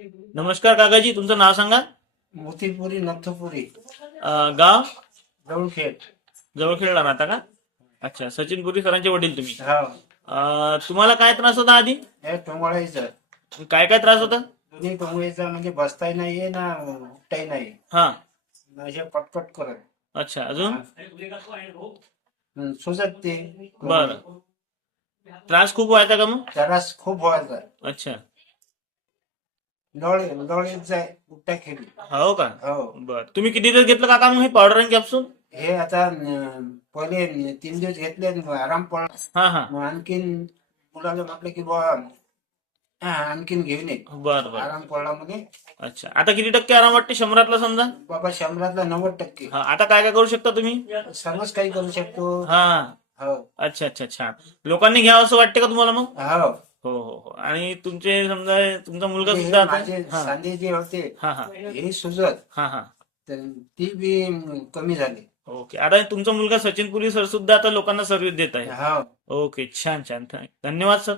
नमस्कार काकाजी तुमचं नाव सांगा? मोतीपुरी नथुपुरी अं, गाव? दौडखेड जवळखेडला राहता का? अच्छा सचिन पुरी सरांचे वडील तुम्ही. हा. अं, तुम्हाला काय त्रास होता आधी? हे टोंगळायचं काय काय त्रास होता? दोन्ही टोंगळीचं म्हणजे बसताही नाहीये ना उठताही नाही. हा. असे पटपट करत. अच्छा अजून? सुजत ते. बरं. त्रास खूप व्हायचा का मग? त्रास खूप व्हायचा. अच्छा. डोळे डोळे जाय उठता खेळी हो का? हो. बर. तुम्ही किती दिवस घेतलं काका मग हे पावडर आणि कॅप्सूल हे आता अं, पहिले तीन दिवस घेतले आराम पडला हा हा. मग आणखीन मुलाला म्हटलं की बुवा हा, आणखीन घेऊन ये. बर बर. आराम पडला म्हणे. अच्छा. आता किती टक्के आराम वाटते शंभरातला समजा? बाबा शंभरातला नव्वद टक्के. हा आता काय काय करू शकता तुम्ही? सर्वच काही करू शकतो. हा. हो. अच्छा अच्छा छान लोकांनी घ्यावं असं वाटतं का तुम्हाला मग? हो. हो हो हो. आणि तुमचे समजा तुमचा मुलगा हे सुद्धा आता- माझे हा. सांधे जे होते हा हा. हे सुजत. हा हा. तर ती बी कमी झाली. ओके. आता तुमचा मुलगा सचिन पुरी सर सुद्धा आता लोकांना सर्व्हिस देत आहे. हो. ओके. छान छान. धन्यवाद सर.